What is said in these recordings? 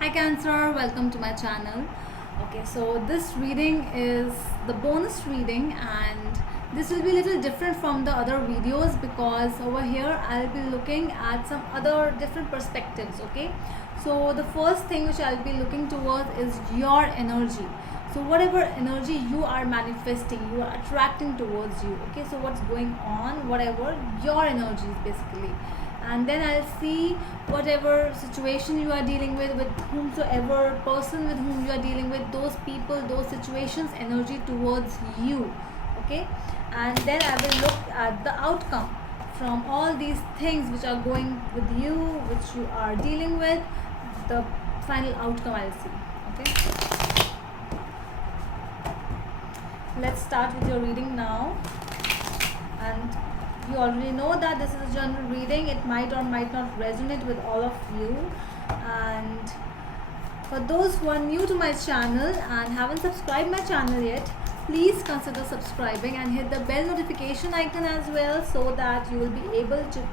Hi Cancer, welcome to my channel. Okay, so this reading is the bonus reading and this will be a little different from the other videos because over here I'll be looking at some other different perspectives, okay? So the first thing which I'll be looking towards is your energy. So whatever energy you are manifesting, you are attracting towards you, okay? So what's going on, whatever your energy is basically, and then I'll see whatever situation you are dealing with whomsoever person with whom you are dealing with, those people, those situations, energy towards you, okay? And then I will look at the outcome from all these things which are going with you, which you are dealing with, the final outcome I'll see, okay? Let's start with your reading now. And you already know that this is a general reading. It might or might not resonate with all of you. And for those who are new to my channel and haven't subscribed my channel yet, please consider subscribing and hit the bell notification icon as well, so that you will be able to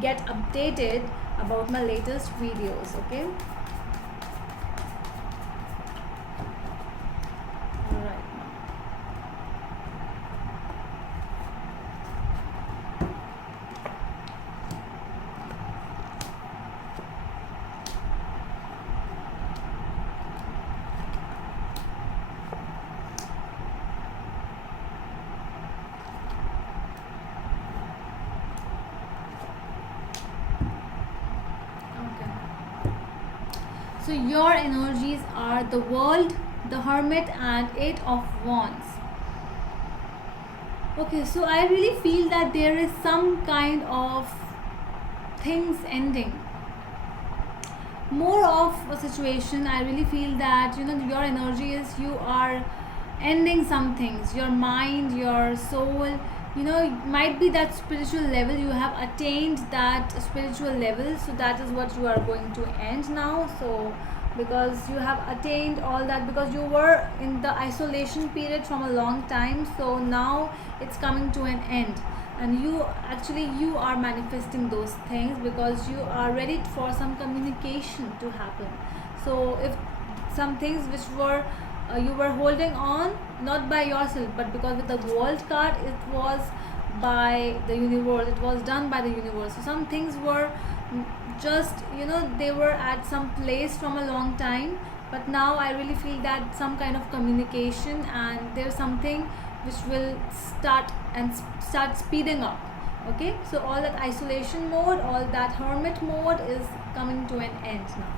get updated about my latest videos, okay? Alright. So your energies are the World, the Hermit, and Eight of Wands. Okay, so I really feel that there is some kind of things ending. More of a situation, I really feel that your energy is you are ending some things. Your mind, your soul, might be that spiritual level, you have attained that spiritual level, so that is what you are going to end now. So because you have attained all that, because you were in the isolation period from a long time, so now it's coming to an end, and you are manifesting those things because you are ready for some communication to happen. So if some things which were you were holding on, not by yourself, but because with the World card, it was by the universe, it was done by the universe. So some things were just they were at some place from a long time, but now I really feel that some kind of communication, and there's something which will start speeding up, okay? So all that isolation mode, all that hermit mode is coming to an end now.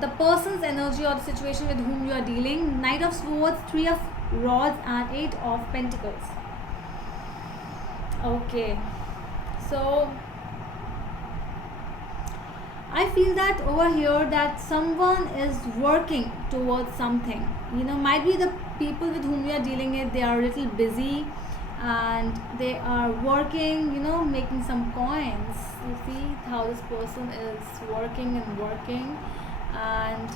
The person's energy or the situation with whom you are dealing: Knight of Swords, Three of Rods, and Eight of Pentacles. Okay, so I feel that over here that someone is working towards something. Might be the people with whom you are dealing with, they are a little busy and they are working, making some coins. You see how this person is working and working, and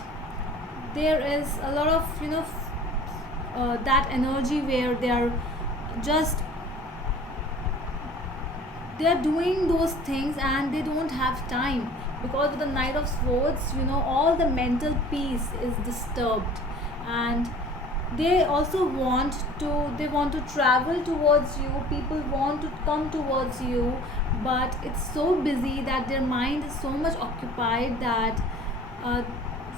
there is a lot of that energy where they are just doing those things and they don't have time, because with the Knight of Swords, all the mental peace is disturbed, and they also want to travel towards you, people want to come towards you, but it's so busy that their mind is so much occupied that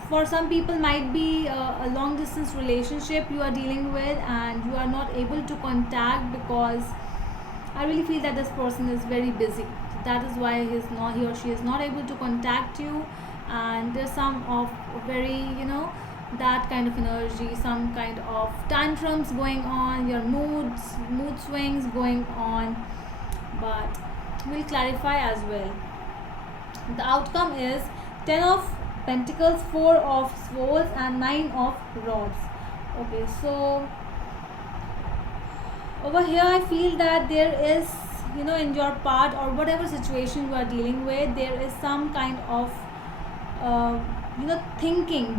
for some people might be a long distance relationship you are dealing with and you are not able to contact, because I really feel that this person is very busy. So that is why he or she is not able to contact you, and there's some of very that kind of energy, some kind of tantrums going on, your mood swings going on, but we'll clarify as well. The outcome is 10 of Pentacles, 4 of Swords, and 9 of Rods. Okay, so over here I feel that there is in your part or whatever situation you are dealing with, there is some kind of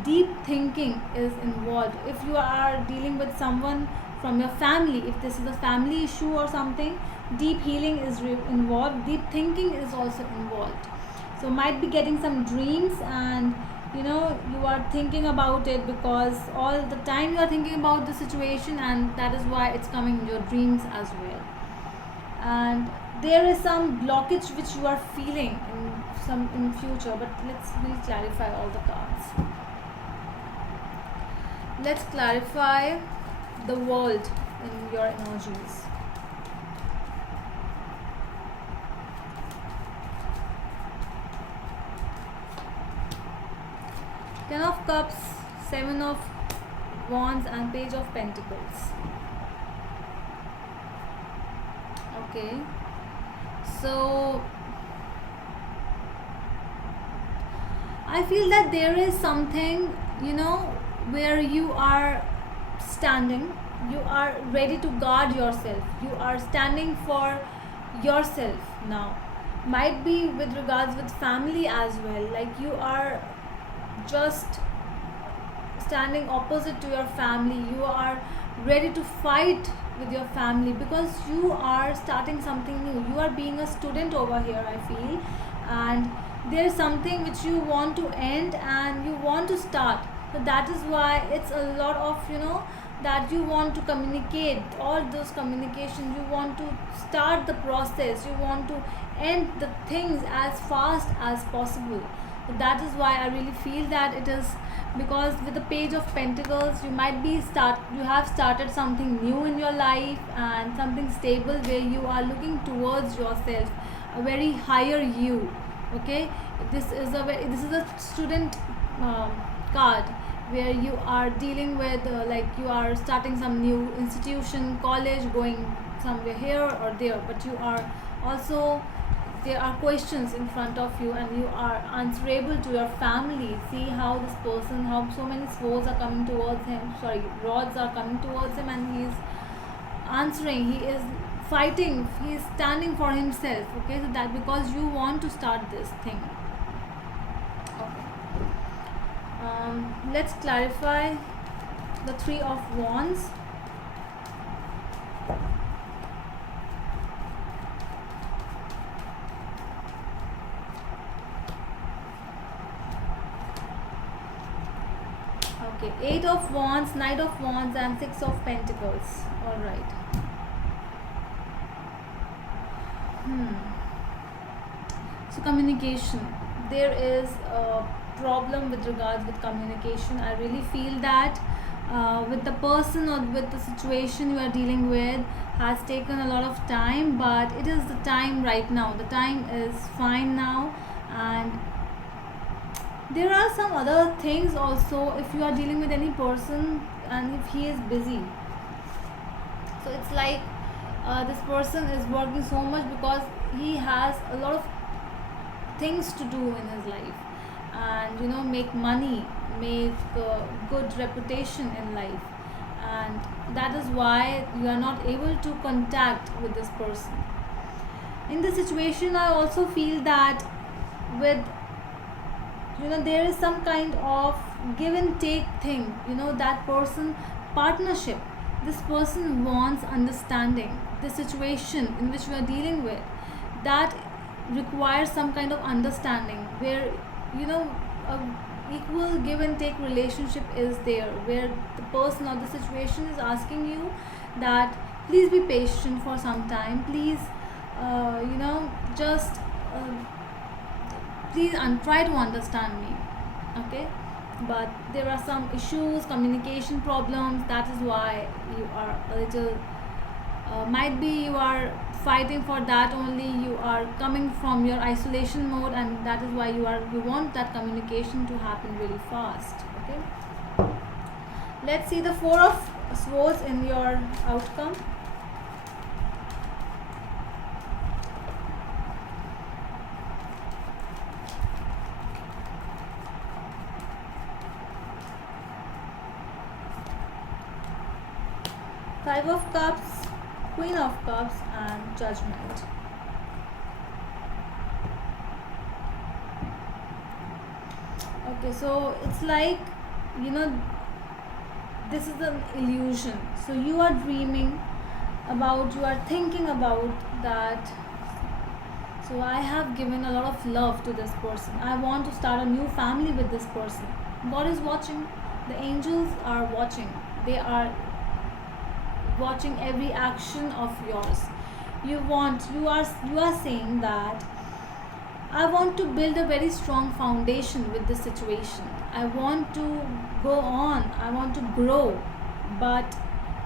deep thinking is involved. If you are dealing with someone from your family, if this is a family issue or something, deep healing is involved, deep thinking is also involved. So might be getting some dreams, and you are thinking about it because all the time you are thinking about the situation, and that is why it's coming in your dreams as well. And there is some blockage which you are feeling in future, but we'll clarify all the cards. Let's clarify the world in your energies. Ten of Cups, Seven of Wands, and Page of Pentacles. Okay, so I feel that there is something, where you are standing, you are ready to guard yourself, you are standing for yourself now. Might be with regards with family as well, like you are just standing opposite to your family, you are ready to fight with your family because you are starting something new, you are being a student over here, I feel. And there's something which you want to end and you want to start, so that is why it's a lot of that you want to communicate all those communications, you want to start the process, you want to end the things as fast as possible. So that is why I really feel that it is because with the Page of Pentacles you might be you have started something new in your life and something stable where you are looking towards yourself, a very higher you. Okay, this is a student card where you are dealing with like you are starting some new institution, college, going somewhere here or there, but you are also, there are questions in front of you and you are answerable to your family. See how this person, how so many swords are coming towards him, sorry, rods are coming towards him, and he is answering, he is fighting, he is standing for himself. Okay, so that because you want to start this thing. Okay, let's clarify the Three of Wands. Okay, Eight of Wands, Knight of Wands, and Six of Pentacles. All right. So communication, there is a problem with regards with communication. I really feel that with the person or with the situation you are dealing with has taken a lot of time, but it is the time right now, the time is fine now. And there are some other things also, if you are dealing with any person and if he is busy, so it's like this person is working so much because he has a lot of things to do in his life, and make money, make good reputation in life, and that is why you are not able to contact with this person. In this situation I also feel that with there is some kind of give and take thing, that person, partnership, this person wants understanding, the situation in which we are dealing with, that requires some kind of understanding where a equal give and take relationship is there, where the person or the situation is asking you that please be patient for some time, please just please try to understand me. Okay, but there are some issues, communication problems, that is why you are a little might be you are fighting for that only, you are coming from your isolation mode, and that is why you want that communication to happen really fast. Okay, let's see the Four of Swords in your outcome. Five of Cups, Queen of Cups, and Judgment. Okay, so it's like this is an illusion. So you are dreaming about, you are thinking about that So I have given a lot of love to this person. I want to start a new family with this person. God is watching. The angels are watching. They are watching every action of yours. You are saying that I want to build a very strong foundation with this situation. I want to go on. I want to grow. But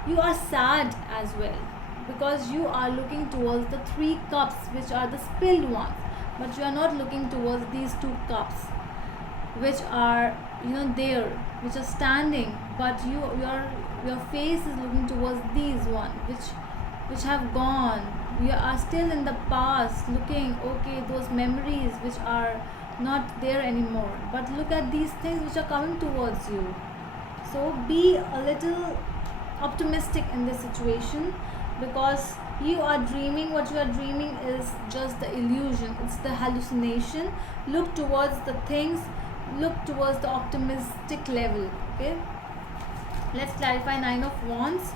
you are sad as well because you are looking towards the three cups, which are the spilled ones. But you are not looking towards these two cups, which are there, which are standing. But your face is looking towards these one, which have gone. You are still in the past looking, okay, those memories which are not there anymore. But look at these things which are coming towards you. So be a little optimistic in this situation, because you are dreaming. What you are dreaming is just the illusion, it's the hallucination. Look towards the things, look towards the optimistic level. Okay, let's clarify. Nine of Wands.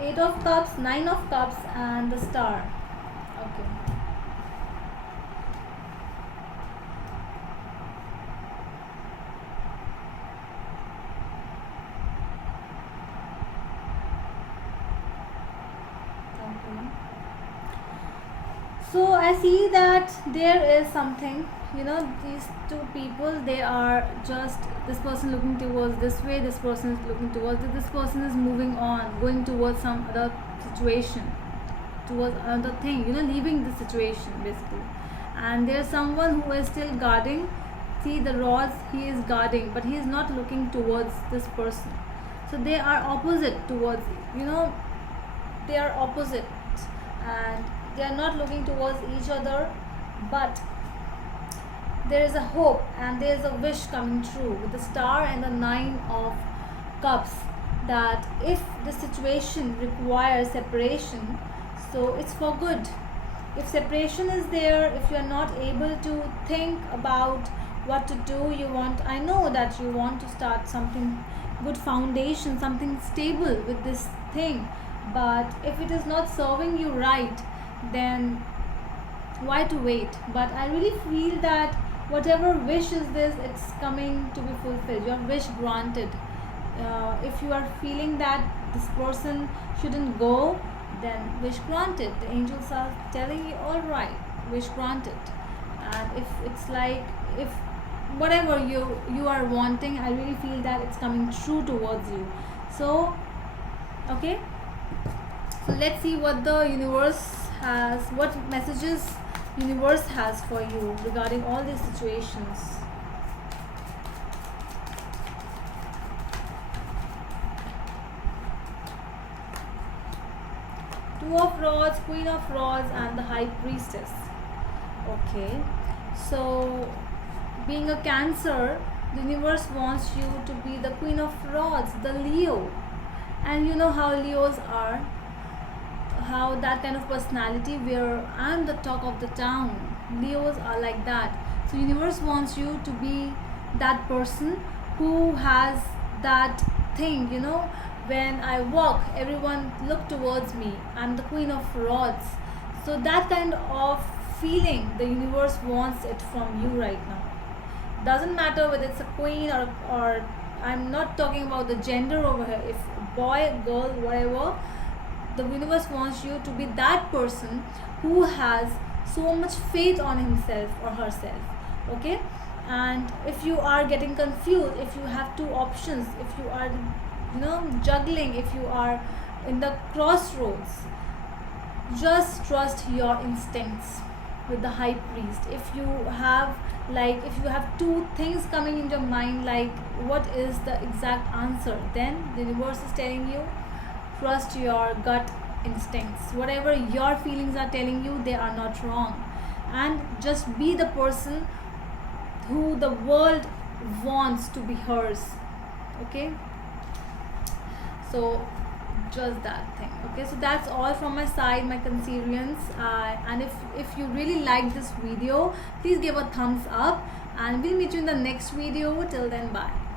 Eight of Cups, Nine of Cups, and the Star. Okay. Okay. So I see that there is something, these two people, they are just, this person looking towards this way, this person is looking towards this person is moving on, going towards some other situation, towards another thing, leaving the situation basically. And there's someone who is still guarding. See the rods, he is guarding, but he is not looking towards this person. So they are opposite towards, they are opposite, and they are not looking towards each other. But there is a hope and there is a wish coming true with the Star and the Nine of Cups, that if the situation requires separation, so it's for good. If separation is there, if you are not able to think about what to do, I know that you want to start something good foundation, something stable with this thing. But if it is not serving you right, then why to wait? But I really feel that whatever wish is this, it's coming to be fulfilled. Your wish granted. If you are feeling that this person shouldn't go, then wish granted. The angels are telling you, all right, wish granted. And if it's like, if whatever you are wanting, I really feel that it's coming true towards you. So okay, so let's see what the universe has, what messages universe has for you regarding all these situations. Two of Rods, Queen of Rods, and the High Priestess. Okay, so being a Cancer, the universe wants you to be the Queen of Rods, the Leo. And you know how Leos are, how that kind of personality where I'm the talk of the town. Leos are like that. So universe wants you to be that person who has that thing, when I walk, everyone look towards me. I'm the Queen of Rods. So that kind of feeling, the universe wants it from you right now. Doesn't matter whether it's a queen or I'm not talking about the gender over here. If boy, girl, whatever, the universe wants you to be that person who has so much faith on himself or herself. Okay, and if you are getting confused, if you have two options, if you are juggling, if you are in the crossroads, just trust your instincts with the High Priest. If you have two things coming in your mind, like what is the exact answer, then the universe is telling you, trust your gut instincts. Whatever your feelings are telling you, they are not wrong. And just be the person who the world wants to be hers. Okay, so just that thing. Okay, so that's all from my side, my Cancerians. And if you really like this video, please give a thumbs up, and we'll meet you in the next video. Till then, bye.